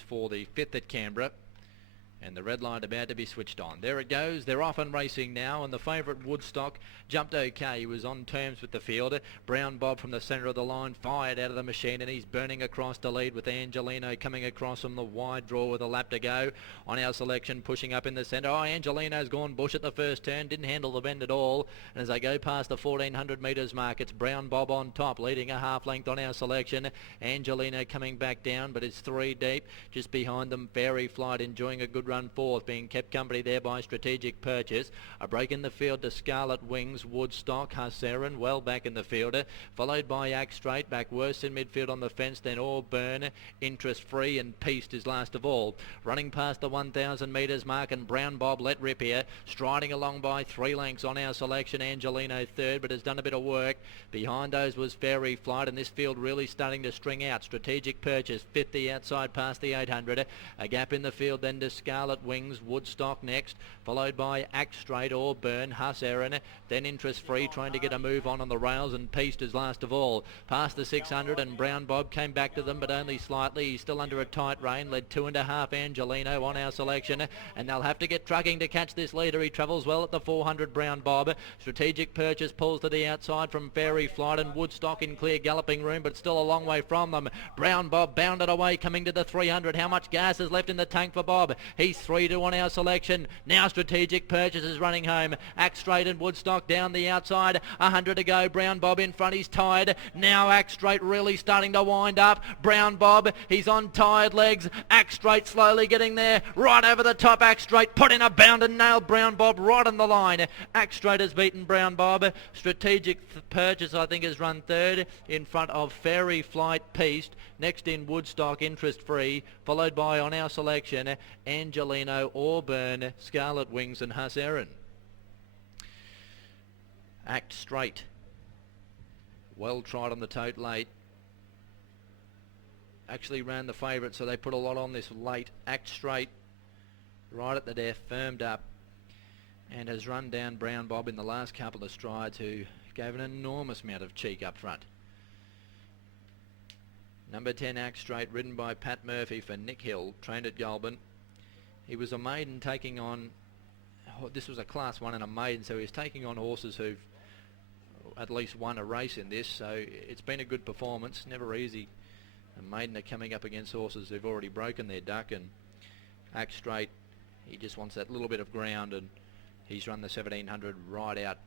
for the 5th at Canberra. And the red light about to be switched on. There it goes. They're off and racing now. And the favourite Woodstock jumped okay. He was on terms with the fielder. Brown Bob from the centre of the line fired out of the machine, and he's burning across to lead with Angelino coming across from the wide draw with a lap to go. On our selection, pushing up in the centre. Oh, Angelino's gone bush at the first turn. Didn't handle the bend at all. And as they go past the 1400 metres mark, it's Brown Bob on top, leading a half length on our selection. Angelino coming back down, but it's 3 deep. Just behind them, Fairy Flight enjoying a good run fourth, being kept company there by Strategic Purchase. A break in the field to Scarlet Wings, Woodstock, Hussaren well back in the fielder, followed by Act Straight, back worse in midfield on the fence, then Auburn, Interest Free, and Peace is last of all. Running past the 1000 metres mark, and Brown Bob let rip here, striding along by 3 lengths on our selection. Angelino third, but has done a bit of work. Behind those was Fairy Flight, and this field really starting to string out. Strategic Purchase, 50 outside past the 800. A gap in the field then to Scarlet Wings, Woodstock next, followed by Act Straight, Auburn, Hussaren, then Interest Free trying to get a move on the rails, and Peace is last of all. Past the 600, and Brown Bob came back to them, but only slightly. He's still under a tight rein, led 2.5 Angelino on our selection, and they'll have to get trucking to catch this leader. He travels well at the 400, Brown Bob. Strategic Purchase pulls to the outside from Fairy Flight, and Woodstock in clear galloping room, but still a long way from them. Brown Bob bounded away, coming to the 300. How much gas is left in the tank for Bob? He's 3-2 on our selection. Now Strategic Purchase is running home. Act Straight and Woodstock down the outside. 100 to go. Brown Bob in front. He's tired. Now Act Straight really starting to wind up. Brown Bob, he's on tired legs. Act Straight slowly getting there. Right over the top. Act Straight put in a bound and nailed Brown Bob right on the line. Act Straight has beaten Brown Bob. Strategic Purchase, I think, has run third in front of Fairy Flight, Peace. Next in Woodstock, Interest Free, followed by on our selection Angelino, Auburn, Scarlet Wings, and Hussaren. Act Straight, well tried on the tote late. Actually ran the favourite, so they put a lot on this late. Act Straight, right at the death, firmed up, and has run down Brown Bob in the last couple of strides, who gave an enormous amount of cheek up front. Number 10, Act Straight, ridden by Pat Murphy for Nick Hill, trained at Goulburn. He was a maiden taking on, this was a Class 1 and a maiden, so he was taking on horses who've at least won a race in this, so it's been a good performance. Never easy. A maiden are coming up against horses who've already broken their duck, and Act Straight, he just wants that little bit of ground, and he's run the 1700 right out